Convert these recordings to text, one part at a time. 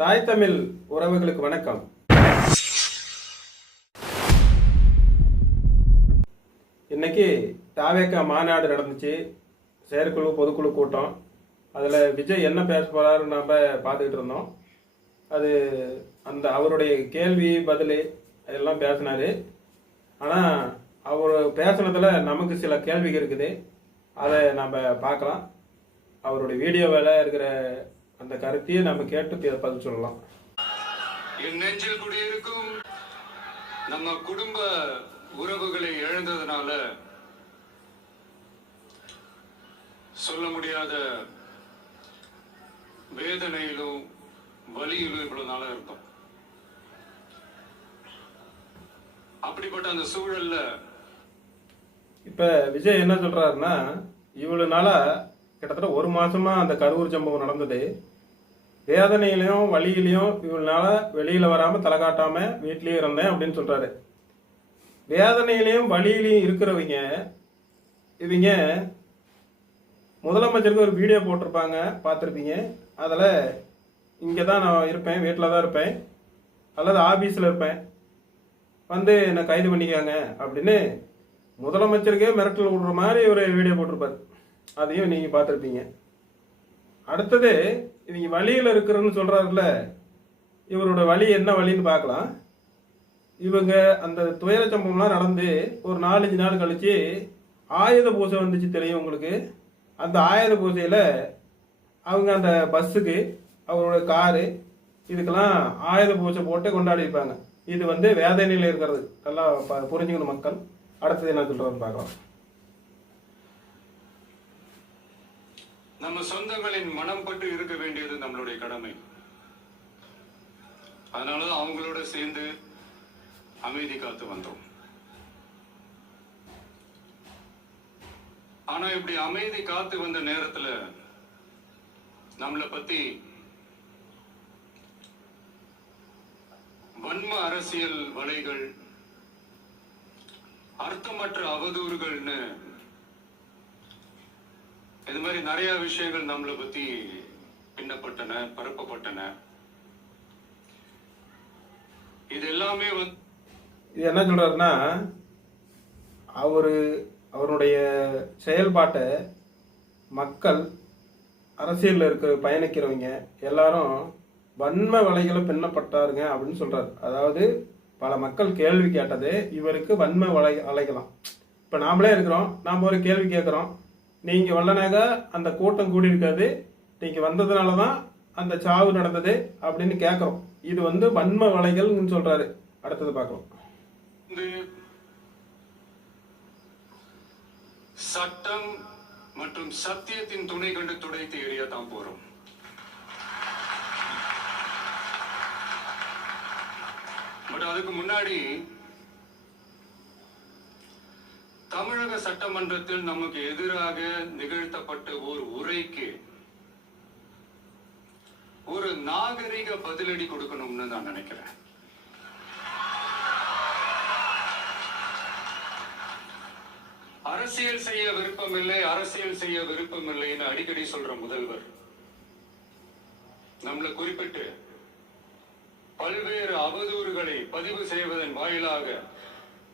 தாய் தமிழ் உறவுகளுக்கு வணக்கம். இன்னைக்கு தாவேக்கா மாநாடு நடந்துச்சு. செயற்குழு பொதுக்குழு கூட்டம். அதில் விஜய் என்ன பேச போறாரு நம்ம பார்த்துக்கிட்டு இருந்தோம். அது அந்த அவருடைய கேள்வி பதில் எல்லாம் பேசினாரு. ஆனால் அவர் பேசுனதில் நமக்கு சில கேள்விகள் இருக்குது. அதை நம்ம பார்க்கலாம். அவருடைய வீடியோவில் இருக்கிற அந்த கருத்தையும் நம்ம கேட்டு பதில் சொல்லலாம். என் நெஞ்சில் குடியிருக்கும் நம்ம குடும்ப உறவுகளை இழந்ததுனால சொல்ல முடியாத வேதனையிலும் வலியிலும் இவ்வளவு நாளா இருந்தோம் அப்படிப்பட்ட அந்த சூழல்ல இப்போ விஜய் என்ன சொல்றாருன்னா இவ்வளவு நாளா கிட்டத்தட்ட ஒரு மாசமா அந்த கரூர் சம்பவம் நடந்தது. வேதனையிலையும் வழியிலையும் இவனால வெளியில வராம தலை காட்டாம வீட்லயே இருந்தேன் அப்படின்னு சொல்றாரு. வேதனையிலையும் வழியிலையும் இருக்கிறவங்க இவங்க முதலமைச்சருக்கு ஒரு வீடியோ போட்டிருப்பாங்க பார்த்துருப்பீங்க. அதில் இங்கே தான் நான் இருப்பேன் வீட்டில் தான் இருப்பேன். அல்லது ஆஃபீஸில் இருப்பேன். வந்து என்னை கைது பண்ணிக்காங்க அப்படின்னு முதலமைச்சருக்கே மிரட்டல் விடுற மாதிரி ஒரு வீடியோ போட்டிருப்பாரு. அதையும் நீங்கள் பார்த்துருப்பீங்க. அடுத்தது இவங்க வழியில் இருக்கிறன்னு சொல்கிறாருல்ல இவரோட வழி என்ன வழின்னு பார்க்கலாம். இவங்க அந்த துயர சம்பவம்லாம் நடந்து ஒரு நாலஞ்சு நாள் கழித்து ஆயுத பூஜை வந்துச்சு தெரியும் உங்களுக்கு. அந்த ஆயுத பூஜையில் அவங்க அந்த பஸ்ஸுக்கு அவரோட காரு இதுக்கெல்லாம் ஆயுத பூஜை போட்டு கொண்டாடி இருப்பாங்க. இது வந்து வேதனையில் இருக்கிறது. நல்லா புரிஞ்சுக்கணும் மக்கள். அடுத்தது என்ன சொல்றாருன்னு பார்க்கலாம். நம்ம சொந்தங்களின் மனம் பட்டு இருக்க வேண்டியது நம்மளுடைய கடமை. அதனால அவங்களோட சேர்ந்து அமைதி காத்து வந்தோம். ஆனா இப்படி அமைதி காத்து வந்த நேரத்துல நம்மளை பத்தி வன்ம அரசியல் வலைகள் அர்த்தமற்ற அவதூறுகள்னு இது மாதிரி நிறைய விஷயங்கள் நம்மளை பத்தி பின்னப்பட்டன பரப்பப்பட்டன. இது எல்லாமே வந்து இது என்ன சொல்றாருன்னா அவரு அவருடைய செயல்பாட்டை மக்கள் அரசியலில் இருக்க பயணிக்கிறவங்க எல்லாரும் வன்ம வலைகளை பின்னப்பட்டாருங்க அப்படின்னு சொல்றாரு. அதாவது பல மக்கள் கேள்வி கேட்டது இவருக்கு வன்ம வலை அலைகளாம். இப்போ நாமளே இருக்கிறோம் நாம ஒரு கேள்வி கேட்குறோம் நீங்க வல்லனாக அந்த கூட்டம் கூடி இருக்காது நீங்க வந்ததுனால தான் அந்த சாவு நடந்தது அப்படின்னு கேட்கிறோம் இது வந்து வன்ம வலைகள்னு சொல்றாரு. அடுத்தது பார்க்கலாம். சட்டம் மற்றும் சத்தியத்தின் துணை கண்டு துடைத்து எறிய தான் போறோம். பட் அதுக்கு முன்னாடி தமிழக சட்டமன்றத்தில் நமக்கு எதிராக நிகழ்த்தப்பட்ட ஒரு உரைக்கு ஒரு நாகரிக பதிலடி கொடுக்கணும்னு நான் நினைக்கிறேன். அரசியல் செய்ய விருப்பமில்லை அரசியல் செய்ய விருப்பமில்லைன்னு அடிக்கடி சொல்ற முதல்வர். நம்மளை குறிப்பிட்டு பல்வேறு அவதூறுகளை பதிவு செய்வதன் வாயிலாக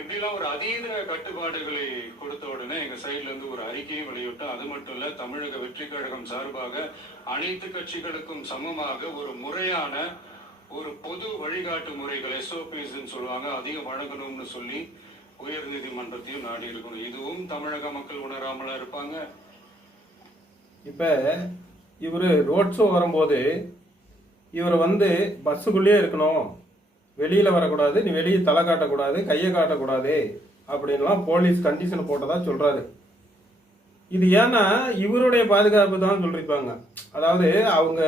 இப்படிலாம் ஒரு அதீத கட்டுப்பாடுகளை கொடுத்த உடனே எங்க சைடுல இருந்து ஒரு அறிக்கையும் வெளியிட்டோம் அது மட்டும் இல்ல தமிழக வெற்றி கழகம் சார்பாக அனைத்து கட்சிகளுக்கும் சமமாக ஒரு முறையான ஒரு பொது வழிகாட்டு முறைகள் எஸ்ஓபிஸ் சொல்லுவாங்க அதையும் வழங்கணும்னு சொல்லி உயர் நீதிமன்றத்தையும் நாடி இருக்கணும். இதுவும் தமிழக மக்கள் உணராமலா இருப்பாங்க. இப்ப இவரு ரோட் ஷோ வரும்போது இவர் வந்து பஸ்ஸுக்குள்ளேயே இருக்கணும். வெளியில் வரக்கூடாது நீ வெளியே தலை காட்டக்கூடாது கையை காட்டக்கூடாது அப்படின்லாம் போலீஸ் கண்டிஷன் போட்டதா சொல்கிறாரு இது ஏன்னா இவருடைய பாதுகாப்பு தான் சொல்லியிருப்பாங்க. அதாவது அவங்க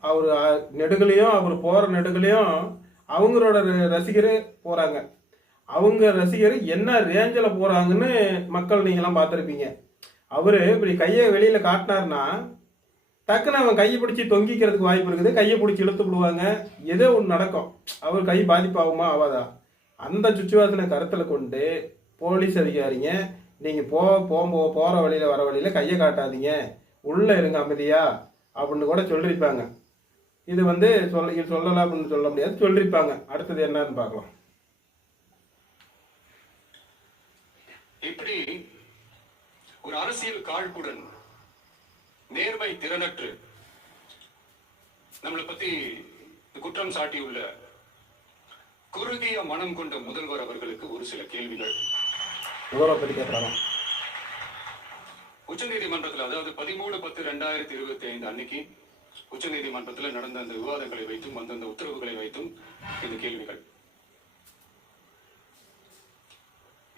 அவர் நெடுகளையும் அவர் போகிற நெடுகளையும் அவங்களோட ர- ரசிகர் போகிறாங்க அவங்க ரசிகர் என்ன ரேஞ்சில் போகிறாங்கன்னு மக்கள் நீங்களாம் பார்த்துருப்பீங்க. அவர் இப்படி கையை வெளியில் காட்டினார்னா டக்குன்னு அவன் கையை பிடிச்சி தொங்கிக்கிறதுக்கு வாய்ப்பு இருக்குது. கையை பிடிச்சி இழுத்து விடுவாங்க. ஏதோ ஒன்று நடக்கும். அவர் கை பாதிப்பாகுமா? ஆகாதா அந்த சுச்சுவேஷனை கருத்தில் கொண்டு போலீஸ் அதிகாரிங்க நீங்கள் போ போகும்போ போகிற வழியில் வர வழியில் கையை காட்டாதீங்க. உள்ளே இருங்க அமைதியா. அப்படின்னு கூட சொல்லியிருப்பாங்க இது வந்து சொல்ல இது சொல்லலாம் அப்படின்னு சொல்ல முடியாது. சொல்லியிருப்பாங்க அடுத்தது என்னன்னு பார்க்கலாம். இப்படி ஒரு அரசியல் காழ்ப்புடன் நேர்மை திறனற்று. நம்மளை பத்தி குற்றம் சாட்டியுள்ள குறுகிய மனம் கொண்ட முதல்வர் அவர்களுக்கு ஒரு சில கேள்விகள். கேட்குறாங்க உச்சநீதிமன்றத்தில் அதாவது பதிமூணு பத்து ரெண்டாயிரத்தி இருபத்தி ஐந்து அன்னைக்கு உச்சநீதிமன்றத்தில் நடந்த அந்த விவாதங்களை வைத்தும் அந்தந்த உத்தரவுகளை வைத்தும் இந்த கேள்விகள்.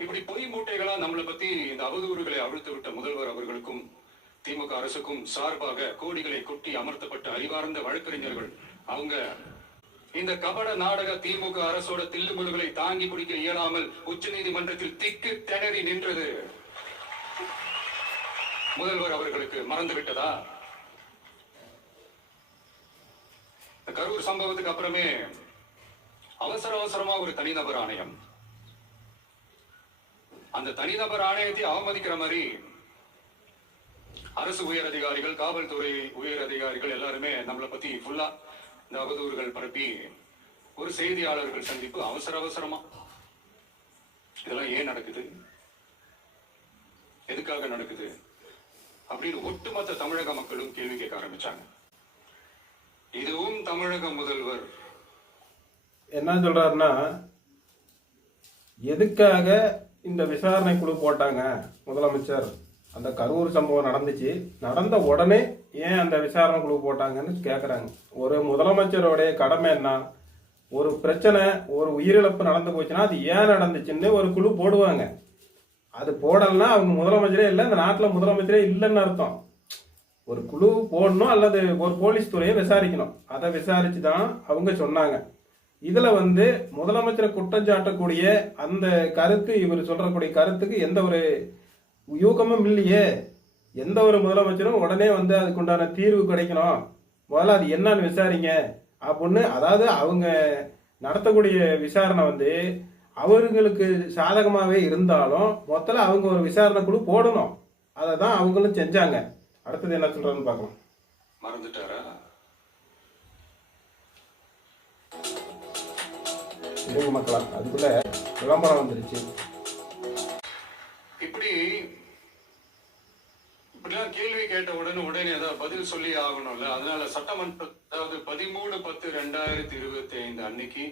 இப்படி பொய் மூட்டைகளா நம்மளை பத்தி இந்த அவதூறுகளை அவிழ்த்து விட்ட முதல்வர் அவர்களுக்கும் திமுக அரசுக்கும் சார்பாக கோடிகளை கொட்டி அமர்த்தப்பட்ட அறிவார்ந்த வழக்கறிஞர்கள். அவங்க இந்த கபட நாடக திமுக அரசோட தில்லுமுழுகளை தாங்கி பிடிக்க இயலாமல் உச்ச நீதிமன்றத்தில் திக்கு திணறி நின்றது. முதல்வர் அவர்களுக்கு மறந்து விட்டதா கரூர் சம்பவத்துக்கு அப்புறமே அவசர அவசரமா ஒரு தனிநபர் ஆணையம். அந்த தனிநபர் ஆணையத்தை அவமதிக்கிற மாதிரி அரசு உயர் அதிகாரிகள் காவல்துறை உயர் அதிகாரிகள் எல்லாருமே நம்மளை பத்தி ஃபுல்லா இந்த அவதூறுகள் பரப்பி ஒரு செய்தியாளர்கள் சந்திப்பு அவசர அவசரமா. இதெல்லாம் ஏன் நடக்குது? எதுக்காக நடக்குது? அப்படின்னு ஒட்டுமொத்த தமிழக மக்களும் கேள்வி கேட்க ஆரம்பிச்சாங்க. இதுவும் தமிழக முதல்வர். என்ன சொல்றாருன்னா எதுக்காக இந்த விசாரணை குழு போட்டாங்க முதலமைச்சர்? அந்த கரூர் சம்பவம் நடந்துச்சு. நடந்த உடனே ஏன் அந்த விசாரணை குழு போட்டாங்கன்னு கேட்குறாங்க ஒரு முதலமைச்சருடைய கடமை என்ன? ஒரு பிரச்சனை ஒரு உயிரிழப்பு நடந்து போச்சுன்னா அது ஏன் நடந்துச்சுன்னு ஒரு குழு போடுவாங்க. அது போடலைன்னா அவங்க முதலமைச்சரே இல்லை இந்த நாட்டில் முதலமைச்சரே இல்லைன்னு அர்த்தம். ஒரு குழு போடணும் அல்லது ஒரு போலீஸ் துறையை விசாரிக்கணும். அதை விசாரிச்சு தான் அவங்க சொன்னாங்க. இதில் வந்து முதலமைச்சரை குற்றம் சாட்டக்கூடிய அந்த கருத்து இவர் சொல்கிறக்கூடிய கருத்துக்கு எந்த ஒரு யூகமும் இல்லையே. எந்த ஒரு முதலமைச்சரும் உடனே வந்து அதுக்குண்டான தீர்வு கிடைக்கணும். முதல்ல அது என்னன்னு விசாரிங்க. அப்படின்னு அதாவது அவங்க நடத்தக்கூடிய விசாரணை வந்து அவர்களுக்கு சாதகமாகவே இருந்தாலும் மொத்தத்தில் அவங்க ஒரு விசாரணை குழு போடணும். அதை தான் அவங்களும் செஞ்சாங்க. அடுத்தது என்ன சொல்றான்னு பார்க்கலாம். மறந்துட்டாரா? இருங்க மக்களா அதுக்குள்ள விளம்பரம் வந்துருச்சு. இப்படி இப்படிலாம் கேள்வி கேட்ட உடனே உடனே ஏதாவது பதில் சொல்லி ஆகணும்ல? அதனால சட்டமன்ற அதாவது பதிமூணு பத்து ரெண்டாயிரத்தி இருபத்தி ஐந்து அன்னைக்கு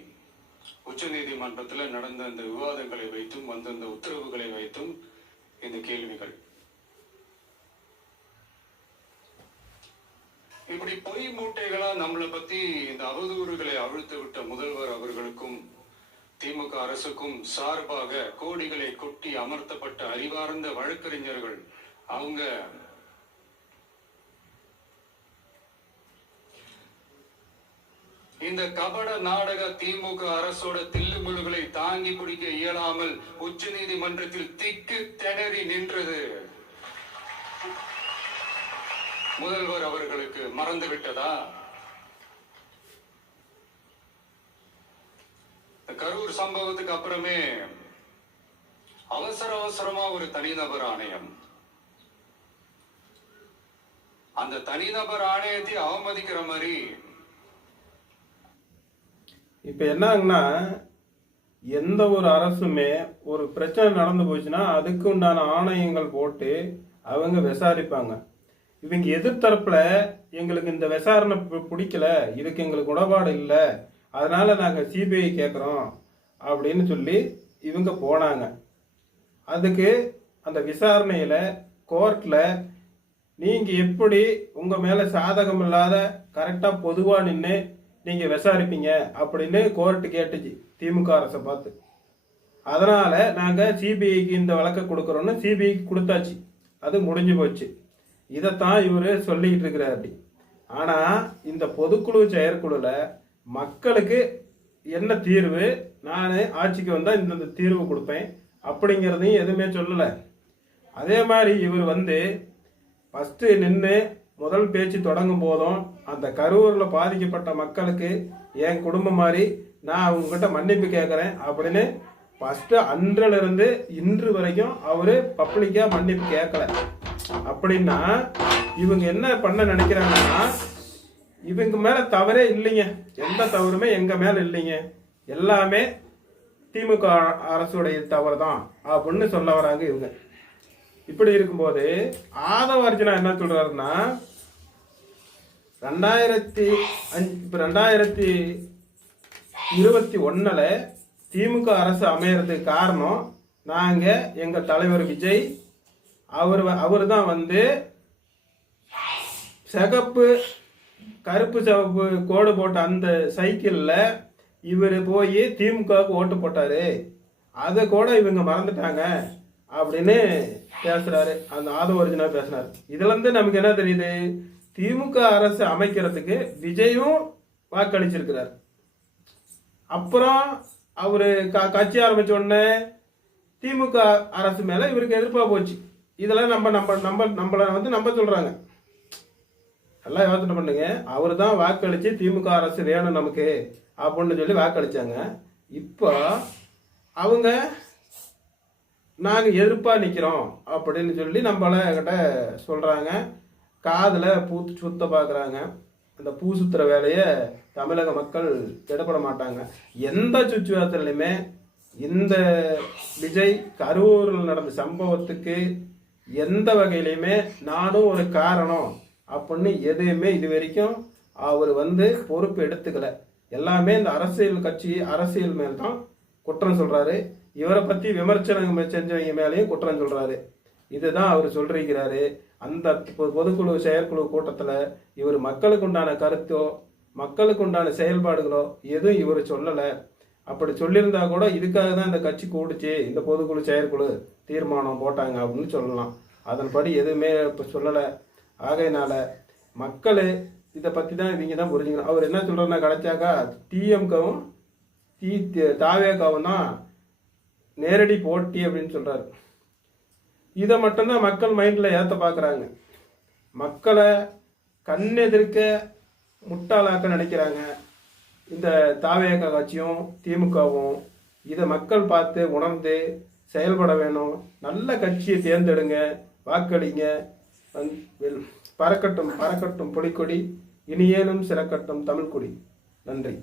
உச்ச நீதிமன்றத்தில் நடந்த அந்த விவாதங்களை வைத்தும் வந்தந்த உத்தரவுகளை வைத்தும் இந்த கேள்விகள். இப்படி பொய் மூட்டைகளா நம்மளை பத்தி இந்த அவதூறுகளை அவிழ்த்து விட்ட முதல்வர் அவர்களுக்கும் திமுக அரசுக்கும் சார்பாக கோடிகளை கொட்டி அமர்த்தப்பட்ட அறிவார்ந்த வழக்கறிஞர்கள் அவங்க. இந்த கபட நாடக திமுக அரசோட தில்லுமுழுகளை தாங்கி பிடிக்க இயலாமல் உச்ச நீதிமன்றத்தில் திக்கு திணறி நின்றது. முதல்வர் அவர்களுக்கு மறந்து விட்டதா இந்த கரூர் சம்பவத்துக்கு அப்புறமே அவசர அவசரமா ஒரு தனிநபர் ஆணையம். அந்த தனிநபர் ஆணையத்தை அவமதிக்கிற மாதிரி இப்ப என்னங்கன்னா எந்த ஒரு அரசுமே ஒரு பிரச்சனை நடந்து போச்சுன்னா அதுக்கு உண்டான ஆணையங்கள் போட்டு அவங்க விசாரிப்பாங்க. இவங்க எதிர்த்தரப்புல எங்களுக்கு இந்த விசாரணை பிடிக்கல இதுக்கு எங்களுக்கு உடபாடு இல்லை அதனால் நாங்கள் சிபிஐ கேட்குறோம் அப்படின்னு சொல்லி இவங்க போனாங்க. அதுக்கு அந்த விசாரணையில் கோர்ட்டில் நீங்கள் எப்படி உங்கள் மேலே சாதகம் இல்லாத கரெக்டாக பொதுவாக நின்று நீங்கள் விசாரிப்பீங்க அப்படின்னு கோர்ட்டு கேட்டுச்சு திமுக அரசை பார்த்து. அதனால் நாங்கள் சிபிஐக்கு இந்த வழக்கை கொடுக்குறோன்னு சிபிஐக்கு கொடுத்தாச்சு. அது முடிஞ்சு போச்சு. இதைத்தான் இவர் சொல்லிக்கிட்டு இருக்கிறார் அப்படி. ஆனால் இந்த பொதுக்குழு செயற்குழுல மக்களுக்கு என்ன தீர்வு? நான் ஆட்சிக்கு வந்தால் இந்தந்த தீர்வு கொடுப்பேன். அப்படிங்கிறதையும் எதுவுமே சொல்லலை. அதே மாதிரி இவர் வந்து ஃபஸ்ட்டு நின்று முதல் பேச்சு தொடங்கும் போதும் அந்த கரூரில் பாதிக்கப்பட்ட மக்களுக்கு என் குடும்பம் மாதிரி நான் அவங்ககிட்ட மன்னிப்பு கேட்குறேன் அப்படின்னு ஃபஸ்ட்டு அன்றிலிருந்து இன்று வரைக்கும் அவர் பப்ளிக்காக மன்னிப்பு கேட்கல அப்படின்னா இவங்க என்ன பண்ண நினைக்கிறாங்கன்னா இவங்க மேல தவறே இல்லைங்க. எந்த தவறுமே எங்க மேல இல்லைங்க. எல்லாமே திமுக அரசுடைய தவறு தான் அப்படின்னு சொல்ல வராங்க இவங்க. இப்படி இருக்கும்போது ஆதவ அர்ஜுனா என்ன சொல்றாருன்னா ரெண்டாயிரத்தி அஞ்சு இப்போ ரெண்டாயிரத்தி இருபத்தி ஒன்றில் திமுக அரசு அமையறதுக்கு காரணம் நாங்கள் எங்கள் தலைவர் விஜய். அவர் அவர் தான் வந்து சிகப்பு கருப்பு சிவப்பு கோடு போட்ட அந்த சைக்கிளில் இவர் போய் திமுகவுக்கு ஓட்டு போட்டார். அதை கூட இவங்க மறந்துட்டாங்க அப்படின்னு பேசுகிறாரு அந்த ஆதவர்ஜனா பேசினார். இதுல இருந்து நமக்கு என்ன தெரியுது? திமுக அரசு அமைக்கிறதுக்கு விஜயும் வாக்களிச்சிருக்கிறார். அப்புறம் அவர் க- கட்சி ஆரம்பித்த உடனே திமுக அரசு மேலே இவருக்கு எதிர்ப்பாக போச்சு. இதெல்லாம் நம்ம நம்ம நம்ம நம்மளை வந்து நம்ப சொல்கிறாங்க நல்லா யோசனை பண்ணுங்க. அவர் தான் வாக்களித்து திமுக அரசு வேணும் நமக்கு அப்படின்னு சொல்லி வாக்களிச்சாங்க. இப்போ அவங்க நாங்கள் எதிர்ப்பாக நிற்கிறோம் அப்படின்னு சொல்லி நம்மள கிட்ட சொல்கிறாங்க காதில் பூத்து சுத்த பார்க்குறாங்க அந்த பூ சுத்துற வேலையை தமிழக மக்கள் திடப்பட மாட்டாங்க. எந்த சுச்சுவேஷன்லையுமே இந்த விஜய் கரூரில் நடந்த சம்பவத்துக்கு எந்த வகையிலையுமே நானும் ஒரு காரணம். அப்படின்னு எதையுமே இது வரைக்கும் அவர் வந்து பொறுப்பு எடுத்துக்கல. எல்லாமே இந்த அரசியல் கட்சி அரசியல் மேல் தான் குற்றம் சொல்கிறாரு இவரை பற்றி விமர்சனம் செஞ்சவங்க மேலேயும் குற்றம் சொல்கிறாரு இதுதான் அவர் சொல்லிருக்கிறாரு. அந்த பொதுக்குழு செயற்குழு கூட்டத்தில் இவர் மக்களுக்கு உண்டான கருத்தோ மக்களுக்கு உண்டான செயல்பாடுகளோ எதுவும் இவர் சொல்லலை. அப்படி சொல்லியிருந்தா கூட இதுக்காக தான் இந்த கட்சி கூடுச்சு. இந்த பொதுக்குழு செயற்குழு தீர்மானம் போட்டாங்க அப்படின்னு சொல்லலாம். அதன்படி எதுவுமே இப்போ சொல்லலை. ஆகையினால மக்கள் இதை பற்றி தான் இவங்க தான் புரிஞ்சுக்கணும். அவர் என்ன சொல்றாருன்னா கிடைச்சாக்கா டிஎம்கவும் தி தாவேக்காவும் தான் நேரடி போட்டி அப்படின்னு சொல்றாரு. இதை மட்டும்தான் மக்கள் மைண்டில் ஏற்ற பார்க்குறாங்க மக்களை கண்ணெதிர்க்க முட்டாளாக்க நினைக்கிறாங்க. இந்த தாவேக கட்சியும் திமுகவும் இதை மக்கள் பார்த்து உணர்ந்து செயல்பட வேணும். நல்ல கட்சியை தேர்ந்தெடுங்க வாக்களிங்க. பறக்கட்டும் பறக்கட்டும் புலிக்கொடி இனியேனும் சிறக்கட்டும் தமிழ்கொடி நன்றி.